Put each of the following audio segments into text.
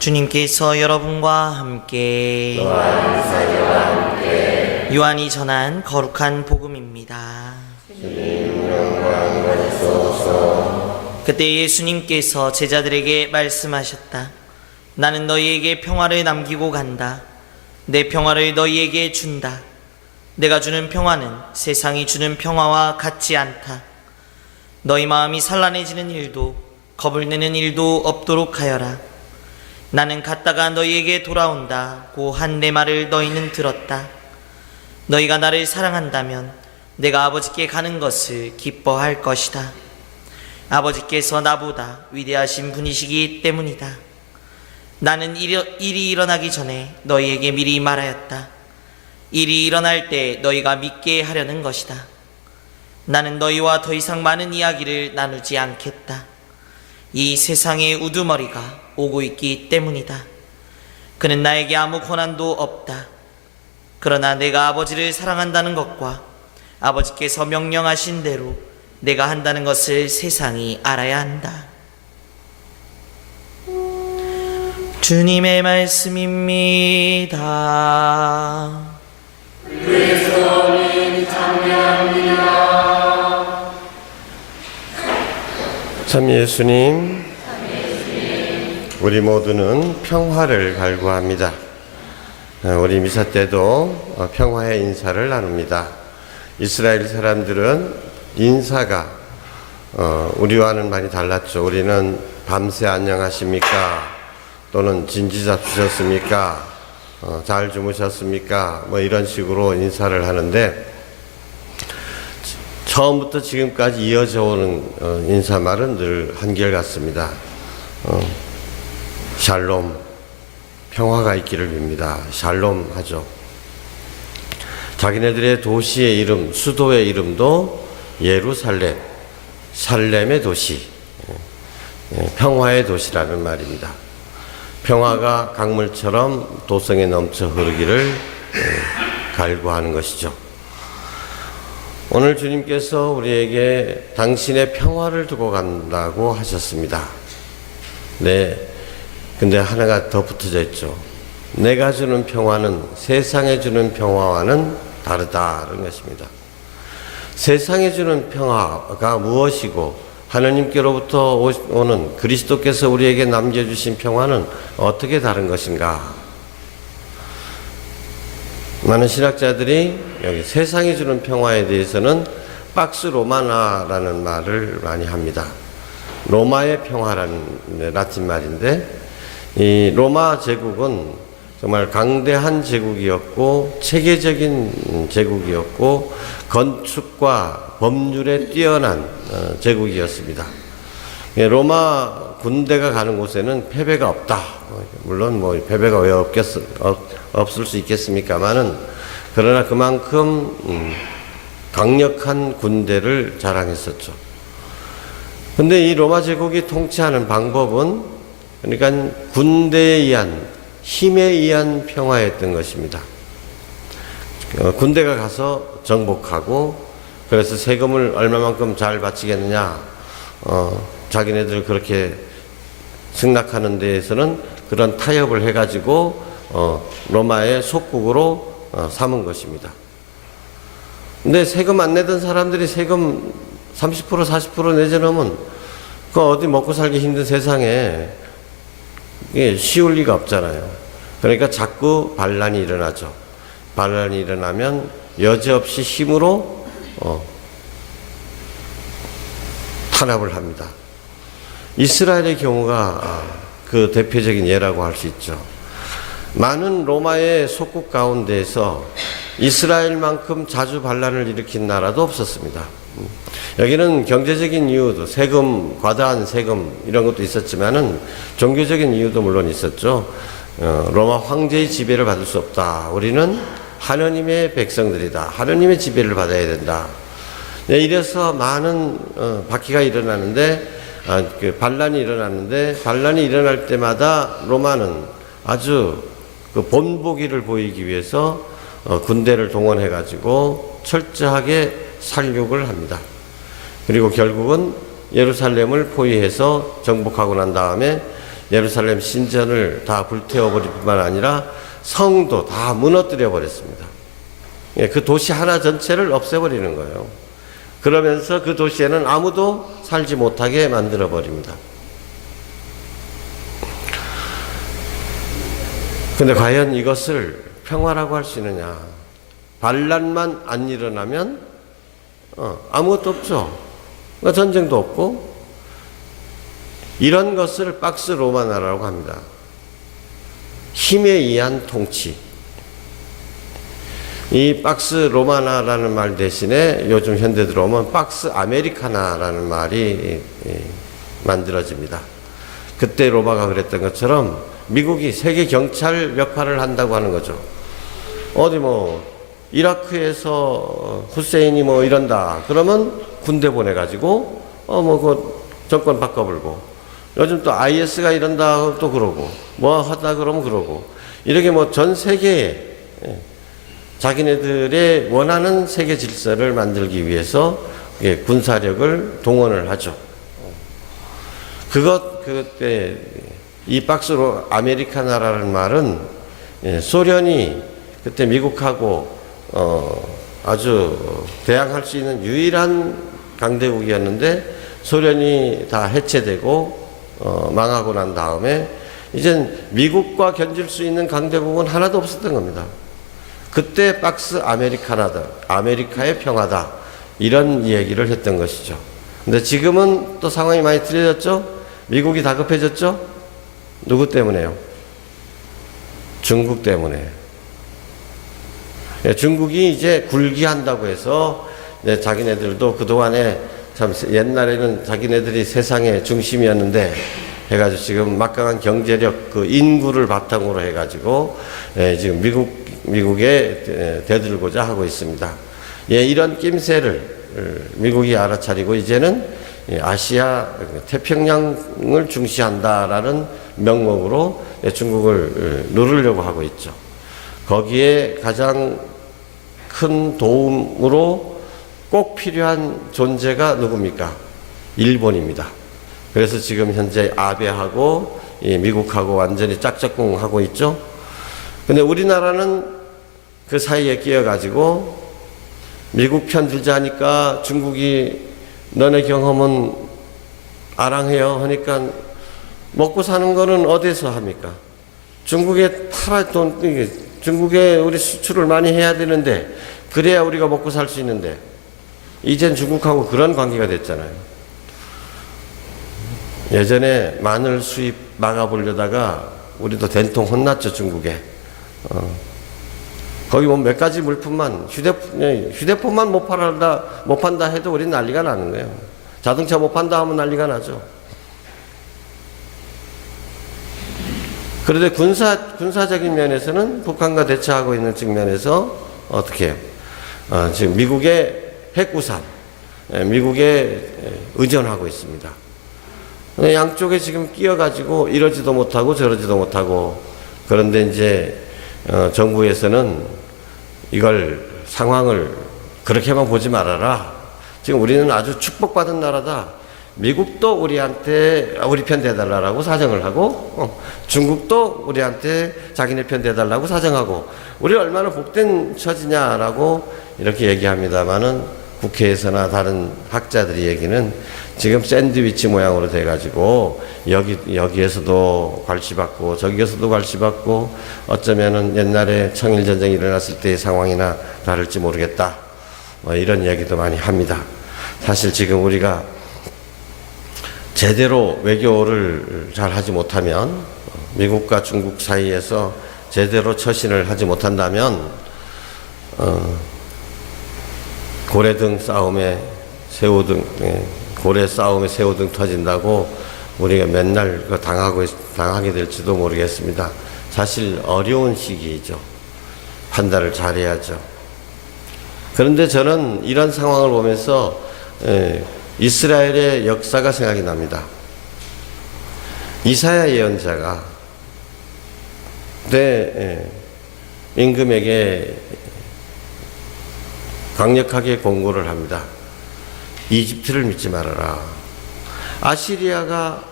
주님께서 여러분과 함께 요한이 전한 거룩한 복음입니다. 그때 예수님께서 제자들에게 말씀하셨다. 나는 너희에게 평화를 남기고 간다. 내 평화를 너희에게 준다. 내가 주는 평화는 세상이 주는 평화와 같지 않다. 너희 마음이 산란해지는 일도 겁을 내는 일도 없도록 하여라. 나는 갔다가 너희에게 돌아온다고 한 내 말을 너희는 들었다. 너희가 나를 사랑한다면 내가 아버지께 가는 것을 기뻐할 것이다. 아버지께서 나보다 위대하신 분이시기 때문이다. 나는 일이 일어나기 전에 너희에게 미리 말하였다. 일이 일어날 때 너희가 믿게 하려는 것이다. 나는 너희와 더 이상 많은 이야기를 나누지 않겠다. 이 세상의 우두머리가 오고 있기 때문이다. 그는 나에게 아무 권한도 없다. 그러나 내가 아버지를 사랑한다는 것과 아버지께서 명령하신 대로 내가 한다는 것을 세상이 알아야 한다. 주님의 말씀입니다. 그리스도님 찬양합니다. 참 예수님, 우리 모두는 평화를 갈구합니다. 우리 미사 때도 평화의 인사를 나눕니다. 이스라엘 사람들은 인사가 우리와는 많이 달랐죠. 우리는 밤새 안녕하십니까? 또는 진지 잡수셨습니까? 잘 주무셨습니까? 뭐 이런 식으로 인사를 하는데, 처음부터 지금까지 이어져 오는 인사말은 늘 한결같습니다. 샬롬, 평화가 있기를 빕니다. 샬롬 하죠. 자기네들의 도시의 이름, 수도의 이름도 예루살렘, 살렘의 도시, 평화의 도시라는 말입니다. 평화가 강물처럼 도성에 넘쳐 흐르기를 갈구하는 것이죠. 오늘 주님께서 우리에게 당신의 평화를 두고 간다고 하셨습니다. 네, 근데 하나가 더 붙어져 있죠. 내가 주는 평화는 세상에 주는 평화와는 다르다는 것입니다. 세상에 주는 평화가 무엇이고 하나님께로부터 오는 그리스도께서 우리에게 남겨주신 평화는 어떻게 다른 것인가? 많은 신학자들이 여기 세상이 주는 평화에 대해서는 박스 로마나라는 말을 많이 합니다. 로마의 평화라는 라틴 말인데, 이 로마 제국은 정말 강대한 제국이었고 체계적인 제국이었고 건축과 법률에 뛰어난 제국이었습니다. 로마 군대가 가는 곳에는 패배가 없다. 물론 뭐 패배가 왜 없을 수 있겠습니까마는, 그러나 그만큼 강력한 군대를 자랑했었죠. 근데 이 로마 제국이 통치하는 방법은, 그러니까 군대에 의한, 힘에 의한 평화였던 것입니다. 군대가 가서 정복하고, 그래서 세금을 얼마만큼 잘 바치겠느냐, 자기네들 그렇게 승낙하는 데에서는 그런 타협을 해가지고 로마의 속국으로 삼은 것입니다. 근데 세금 안 내던 사람들이 세금 30% 40% 내줘놓으면 그 어디 먹고 살기 힘든 세상에 이게 쉬울 리가 없잖아요. 그러니까 자꾸 반란이 일어나죠. 반란이 일어나면 여지없이 힘으로 탄압을 합니다. 이스라엘의 경우가 그 대표적인 예라고 할 수 있죠. 많은 로마의 속국 가운데에서 이스라엘만큼 자주 반란을 일으킨 나라도 없었습니다. 여기는 경제적인 이유도, 세금, 과다한 세금 이런 것도 있었지만은 종교적인 이유도 물론 있었죠. 로마 황제의 지배를 받을 수 없다. 우리는 하느님의 백성들이다. 하느님의 지배를 받아야 된다. 네, 이래서 많은 박해가 일어나는데, 반란이 일어났는데, 반란이 일어날 때마다 로마는 아주 그 본보기를 보이기 위해서 군대를 동원해 가지고 철저하게 살육을 합니다. 그리고 결국은 예루살렘을 포위해서 정복하고 난 다음에 예루살렘 신전을 다 불태워버릴 뿐만 아니라 성도 다 무너뜨려 버렸습니다. 그 도시 하나 전체를 없애버리는 거예요. 그러면서 그 도시에는 아무도 살지 못하게 만들어 버립니다. 근데 과연 이것을 평화라고 할 수 있느냐? 반란만 안 일어나면 아무것도 없죠. 전쟁도 없고. 이런 것을 박스 로마나라고 합니다. 힘에 의한 통치. 이 박스 로마나라는 말 대신에 요즘 현대 들어오면 박스 아메리카나라는 말이 만들어집니다. 그때 로마가 그랬던 것처럼 미국이 세계 경찰 역할을 한다고 하는 거죠. 어디 이라크에서 후세인이 이런다 그러면 군대 보내가지고 그 정권 바꿔버리고, 요즘 또 IS가 이런다 또 그러고, 하다 그러면 그러고, 이렇게 전 세계에 자기네들의 원하는 세계 질서를 만들기 위해서 군사력을 동원을 하죠. 그때 이 박스로 아메리카나라는 말은 소련이 그때 미국하고 아주 대항할 수 있는 유일한 강대국이었는데, 소련이 다 해체되고 망하고 난 다음에 이젠 미국과 견줄 수 있는 강대국은 하나도 없었던 겁니다. 그때 박스 아메리카나다, 아메리카의 평화다, 이런 얘기를 했던 것이죠. 근데 지금은 또 상황이 많이 틀려졌죠. 미국이 다급해졌죠. 누구 때문에요? 중국 때문에. 중국이 이제 굴기한다고 해서 자기네들도 그동안에 참 옛날에는 자기네들이 세상의 중심이었는데 해가지고 지금 막강한 경제력, 그 인구를 바탕으로 해가지고 지금 미국에 대들고자 하고 있습니다. 이런 낌새를 미국이 알아차리고 이제는 아시아 태평양을 중시한다라는 명목으로 중국을 누르려고 하고 있죠. 거기에 가장 큰 도움으로 꼭 필요한 존재가 누굽니까? 일본입니다. 그래서 지금 현재 아베하고 미국하고 완전히 짝짝꿍하고 있죠. 근데 우리나라는 그 사이에 끼어가지고 미국 편 들자 하니까 중국이 너네 경험은 아랑해요 하니까 먹고 사는 거는 어디서 합니까? 중국에 중국에 우리 수출을 많이 해야 되는데, 그래야 우리가 먹고 살 수 있는데, 이젠 중국하고 그런 관계가 됐잖아요. 예전에 마늘 수입 막아보려다가 우리도 된통 혼났죠, 중국에. 거기 몇 가지 물품만, 휴대폰만 못 판다 해도 우린 난리가 나는 거예요. 자동차 못 판다 하면 난리가 나죠. 그런데 군사적인 면에서는 북한과 대처하고 있는 측면에서 어떻게 해요? 지금 미국의 핵구상, 미국에 의존하고 있습니다. 양쪽에 지금 끼어가지고 이러지도 못하고 저러지도 못하고, 그런데 이제 정부에서는 이걸 상황을 그렇게만 보지 말아라. 지금 우리는 아주 축복받은 나라다. 미국도 우리 편 대달라고 사정을 하고, 중국도 우리한테 자기네 편 대달라고 사정하고, 우리 얼마나 복된 처지냐라고 이렇게 얘기합니다만은, 국회에서나 다른 학자들이 얘기는 지금 샌드위치 모양으로 돼가지고 여기에서도 괄시받고 저기에서도 괄시받고, 어쩌면은 옛날에 청일전쟁이 일어났을 때의 상황이나 다를지 모르겠다, 이런 얘기도 많이 합니다. 사실 지금 우리가 제대로 외교를 잘 하지 못하면, 미국과 중국 사이에서 제대로 처신을 하지 못한다면 고래 싸움에 새우등 터진다고 우리가 맨날 당하게 될지도 모르겠습니다. 사실 어려운 시기이죠. 판단을 잘해야죠. 그런데 저는 이런 상황을 보면서 이스라엘의 역사가 생각이 납니다. 이사야 예언자가 임금에게 강력하게 공고를 합니다. 이집트를 믿지 말아라. 아시리아가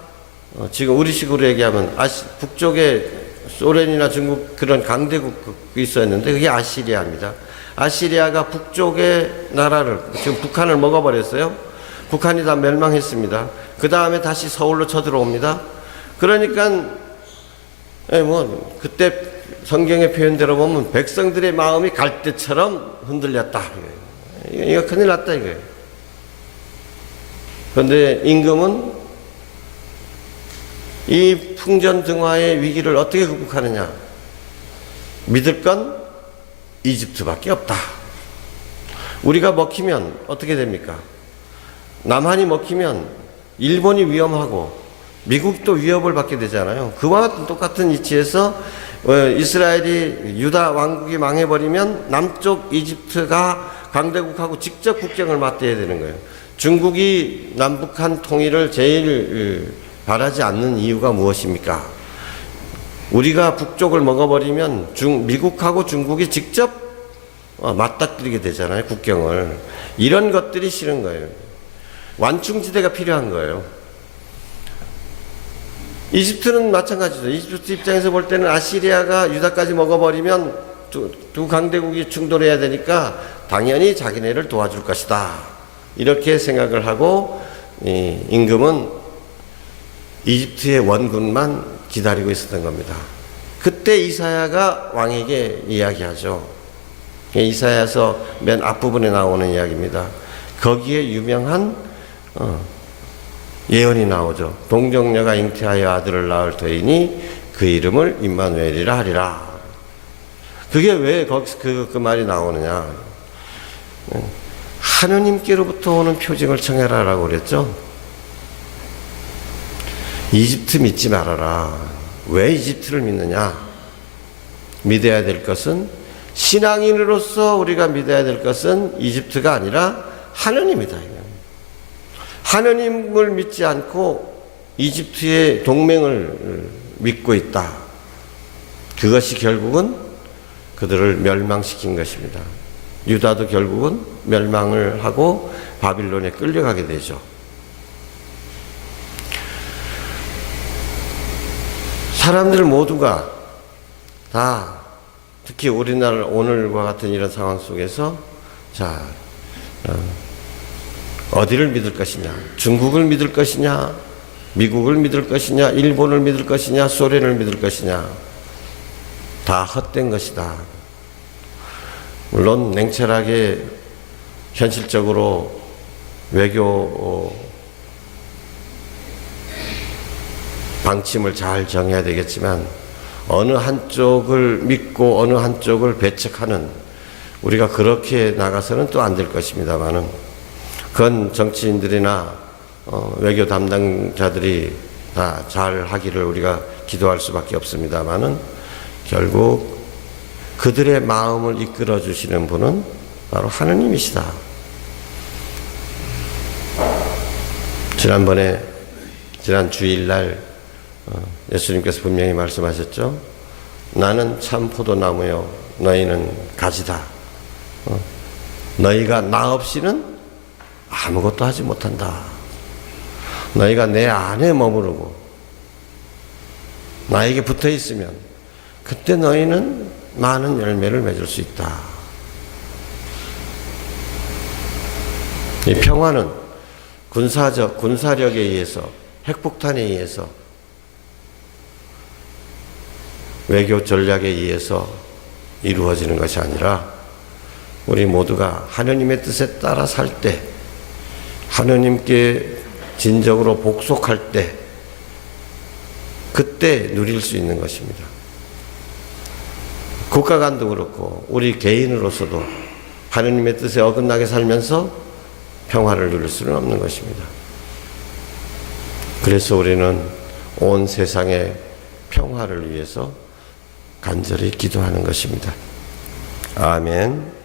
지금 우리식으로 얘기하면 북쪽에 소련이나 중국 그런 강대국이 있었는데 그게 아시리아입니다. 아시리아가 북쪽의 나라를 지금 북한을 먹어버렸어요. 북한이 다 멸망했습니다. 그 다음에 다시 서울로 쳐들어옵니다. 그러니까 그때 성경의 표현대로 보면 백성들의 마음이 갈대처럼 흔들렸다. 이거 큰일 났다 이거예요. 그런데 임금은 이 풍전등화의 위기를 어떻게 극복하느냐? 믿을 건 이집트밖에 없다. 우리가 먹히면 어떻게 됩니까? 남한이 먹히면 일본이 위험하고 미국도 위협을 받게 되잖아요. 그와 똑같은 이치에서 이스라엘이 유다 왕국이 망해버리면 남쪽 이집트가 강대국하고 직접 국경을 맞대야 되는 거예요. 중국이 남북한 통일을 제일 바라지 않는 이유가 무엇입니까? 우리가 북쪽을 먹어버리면 미국하고 중국이 직접 맞닥뜨리게 되잖아요. 국경을. 이런 것들이 싫은 거예요. 완충지대가 필요한 거예요. 이집트는 마찬가지죠. 이집트 입장에서 볼 때는 아시리아가 유다까지 먹어버리면 두 강대국이 충돌해야 되니까 당연히 자기네를 도와줄 것이다. 이렇게 생각을 하고 임금은 이집트의 원군만 기다리고 있었던 겁니다. 그때 이사야가 왕에게 이야기하죠. 이사야서 맨 앞부분에 나오는 이야기입니다. 거기에 유명한 예언이 나오죠. 동정녀가 잉태하여 아들을 낳을 터이니 그 이름을 임마누엘이라 하리라. 그게 왜 거기서 그 말이 나오느냐? 하느님께로부터 오는 표징을 청해라라고 그랬죠. 이집트 믿지 말아라. 왜 이집트를 믿느냐? 믿어야 될 것은, 신앙인으로서 우리가 믿어야 될 것은 이집트가 아니라 하느님이다. 하느님을 믿지 않고 이집트의 동맹을 믿고 있다. 그것이 결국은 그들을 멸망시킨 것입니다. 유다도 결국은 멸망을 하고 바빌론에 끌려가게 되죠. 사람들 모두가 다 특히 우리나라 오늘과 같은 이런 상황 속에서 어디를 믿을 것이냐? 중국을 믿을 것이냐? 미국을 믿을 것이냐? 일본을 믿을 것이냐? 소련을 믿을 것이냐? 다 헛된 것이다. 물론 냉철하게 현실적으로 외교 방침을 잘 정해야 되겠지만 어느 한쪽을 믿고 어느 한쪽을 배척하는 우리가 그렇게 나가서는 또 안 될 것입니다만은 그건 정치인들이나 외교 담당자들이 다 잘 하기를 우리가 기도할 수밖에 없습니다만은 결국 그들의 마음을 이끌어 주시는 분은 바로 하느님이시다. 지난 주일날 예수님께서 분명히 말씀하셨죠. 나는 참 포도나무요 너희는 가지다. 너희가 나 없이는 아무것도 하지 못한다. 너희가 내 안에 머무르고 나에게 붙어 있으면 그때 너희는 많은 열매를 맺을 수 있다. 이 평화는 군사력에 의해서, 핵폭탄에 의해서, 외교 전략에 의해서 이루어지는 것이 아니라 우리 모두가 하느님의 뜻에 따라 살 때, 하느님께 진정으로 복속할 때, 그때 누릴 수 있는 것입니다. 국가 간도 그렇고 우리 개인으로서도 하느님의 뜻에 어긋나게 살면서 평화를 누릴 수는 없는 것입니다. 그래서 우리는 온 세상의 평화를 위해서 간절히 기도하는 것입니다. 아멘.